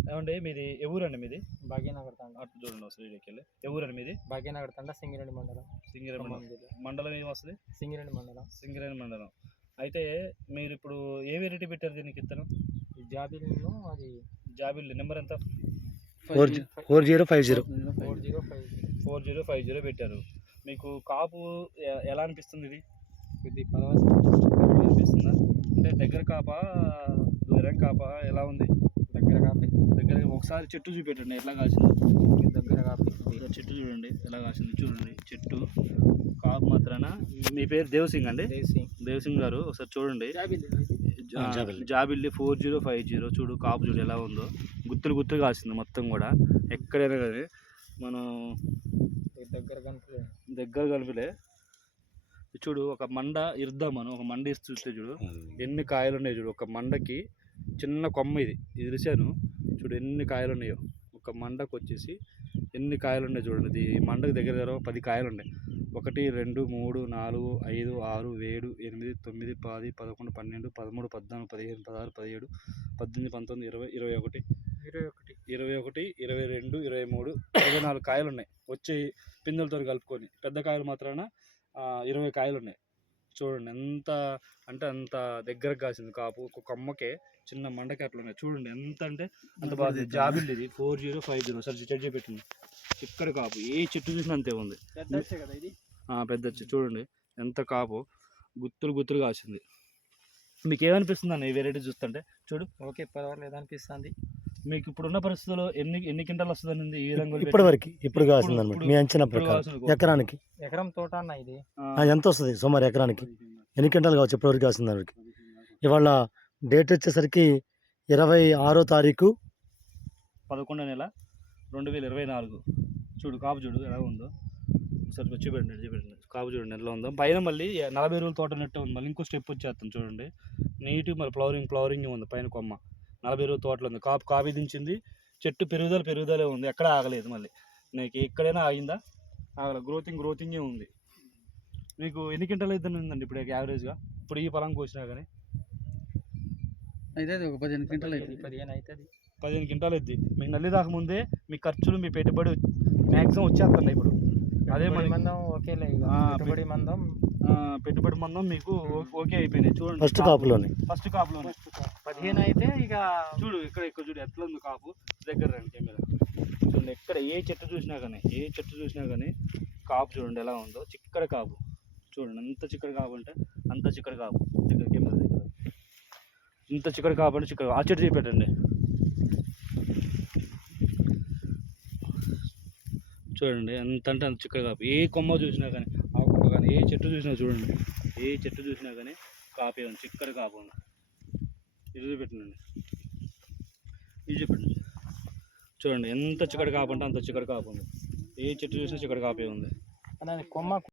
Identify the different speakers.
Speaker 1: ఏమండి మీది ఏ ఊరండి మీది?
Speaker 2: భాగ్యనగర్ తండ.
Speaker 1: అటు చూడండి ఒకసారి ఈడకెళ్ళి. ఏ ఊరండి మీది?
Speaker 2: భాగ్యనగర్ తండ సింగిరెడ్డి మండలం.
Speaker 1: సింగరేణి
Speaker 2: ఖమ్మం
Speaker 1: మండలం.
Speaker 2: జిల్లా.
Speaker 1: మండలం ఏమొస్తది?
Speaker 2: సింగిరెడ్డి మండలం.
Speaker 1: సింగరేణి మండలం. అయితే మీరిప్పుడు ఏ వెరైటీ పెట్టారు దీనికి ఇత్తనం?
Speaker 2: ఈ జాబిల్లిను అది
Speaker 1: జాబిల్లి నెంబర్ ఎంత?
Speaker 3: 4050.
Speaker 2: 4050
Speaker 1: పెట్టారు. మీకు కాపు ఎలా అనిపిస్తుంది ఇది?
Speaker 2: ఇది పర్వాలేదు
Speaker 1: అనిపిస్తుందా? అంటే దగ్గర కాపా దూరం కాపా ఎలా ఉంది?
Speaker 2: దగ్గర కాపీ.
Speaker 1: దగ్గర ఒకసారి చెట్టు చూపెట్టండి ఎట్లా కాసిందో.
Speaker 2: దగ్గర కాపీ.
Speaker 1: ఒకసారి చెట్టు చూడండి ఎలా కాసింది చూడండి చెట్టు. కాపు మాత్రాన. మీ పేరు దేవసింగ్ అండి? దేవసింగ్ గారు ఒకసారి చూడండి. జాబిల్లి 4050 చూడు కాపు చూడు ఎలా ఉందో. గుత్తులు గుత్తులు కాసింది మొత్తం కూడా. ఎక్కడైనా కానీ మనం దగ్గర కనిపిలే. చూడు ఒక మండ ఇద్దాం మనం. ఒక మండ ఇస్తూ చూస్తే చూడు ఎన్ని కాయలు ఉన్నాయి చూడు. ఒక మండకి చిన్న కొమ్మ ఇది ఇరిశాను చూడు ఎన్ని కాయలు ఉన్నాయో. ఒక మండకు వచ్చేసి ఎన్ని కాయలు ఉన్నాయి చూడండి. ఇది మండకు దగ్గర దగ్గర 10 కాయలు ఉన్నాయి. 1 2 3 4 5 6 7 8 9 10 11 12 13 14 15 16 17 18 19 20 21 22 23 24 కాయలు ఉన్నాయి. వచ్చి పిందెలతో కలుపుకొని పెద్ద కాయలు మాత్రాన 20 కాయలు ఉన్నాయి. చూడండి ఎంత అంటే అంత దగ్గరకు కాసింది కాపు. ఒక కొమ్మకే చిన్న మండకి అట్లా ఉన్నాయి. చూడండి ఎంత అంటే అంత బాగా. జాబిల్లి ఇది 4050. సరే చెట్టు పెట్టింది. ఇక్కడ కాపు ఏ చెట్టు చూసినా అంతే ఉంది. పెద్ద చూడండి ఎంత కాపు. గుత్తులు గుత్తులు కాసింది. మీకు ఏమనిపిస్తుంది అన్న ఈ వెరైటీ చూస్తుంటే? చూడు
Speaker 2: ఓకే పర్వాలేదు అనిపిస్తుంది.
Speaker 1: మీకు ఇప్పుడున్న పరిస్థితుల్లో ఎన్ని క్వింటాలు వస్తుందండి ఈ రంగులు?
Speaker 3: ఇప్పుడు కాసింది అనమాట మీ అంచనా ప్రకారం ఎకరానికి?
Speaker 2: ఎకరం తోట అన్న ఇది
Speaker 3: ఎంత వస్తుంది సుమారు ఎకరానికి? ఎన్ని క్వింటాలు కావచ్చు ఇప్పటివరకు కాసింది దానికి? ఇవాళ డేట్ వచ్చేసరికి 26వ తారీఖు
Speaker 1: 11వ నెల 2024. చూడు కాపు చూడు ఎలా ఉందో. ఒకసారి చూపెట్టండి కాపు చూడండి ఎలా ఉందో. పైన మళ్ళీ 40 రోజుల తోట నెట్టు ఉంది. మళ్ళీ ఇంకో స్టెప్ వచ్చేస్తాను చూడండి. నీట్గా మరి ఫ్లవరింగ్ ఉంది. పైన కొమ్మ 40 రోజుల తోటలో ఉంది. కాపీ దించింది. చెట్టు పెరుగుదలే ఉంది. ఎక్కడ ఆగలేదు. మళ్ళీ నీకు ఎక్కడైనా ఆగిందా? ఆగల. గ్రోతింగే ఉంది. మీకు ఎన్ని క్వింటాలు అయితే ఉందండి ఇప్పుడు యావరేజ్గా? ఇప్పుడు ఈ పొలం కోసినా కానీ
Speaker 2: అయితే ఒక 15 క్వింటాలు అవుతుంది.
Speaker 1: 15 క్వింటాలు అవుద్ది. మీకు నల్లి రాకముందే మీ ఖర్చులు మీ పెట్టుబడి మ్యాక్సిమం వచ్చేస్తున్నాయి ఇప్పుడు. అదే
Speaker 2: మందం ఓకేలే.
Speaker 1: పెట్టుబడి మందం మీకు ఓకే అయిపోయినాయి. చూడండి
Speaker 3: ఫస్ట్ కాపులోనే
Speaker 2: 15 అయితే ఇక
Speaker 1: చూడు ఇక్కడ చూడు ఎట్లా ఉంది కాపు. దగ్గర రండి కెమెరా చూడండి. ఎక్కడ ఏ చెట్టు చూసినా కానీ కాపు చూడండి ఎలా ఉందో. చిక్కడి కాపు చూడండి. ఎంత చిక్కడి కాపు అంటే అంత చిక్కడి కాపు. దగ్గర కెమెరా దగ్గర ఇంత చిక్కడి కాపు అంటే చిక్కడి. ఆ చెట్టు చూపెట్టండి చూడండి ఎంత అంటే అంత చిక్కడి కాపు. ఏ కొమ్మ చూసినా కానీ ఆ కొమ్మ కానీ ఏ చెట్టు చూసినా చూడండి. ఏ చెట్టు చూసినా కానీ కాపే ఉంది. చిక్కడి కాపు ఉంది. ఇది చూపెట్టండి. ఇది చూపెట్టండి చూడండి ఎంత చిక్కడి కాపు అంటే అంత చిక్కడి కాపు ఉంది. ఏ చెట్టు చూసినా చిక్కడి కాపే ఉంది.
Speaker 2: కొమ్మ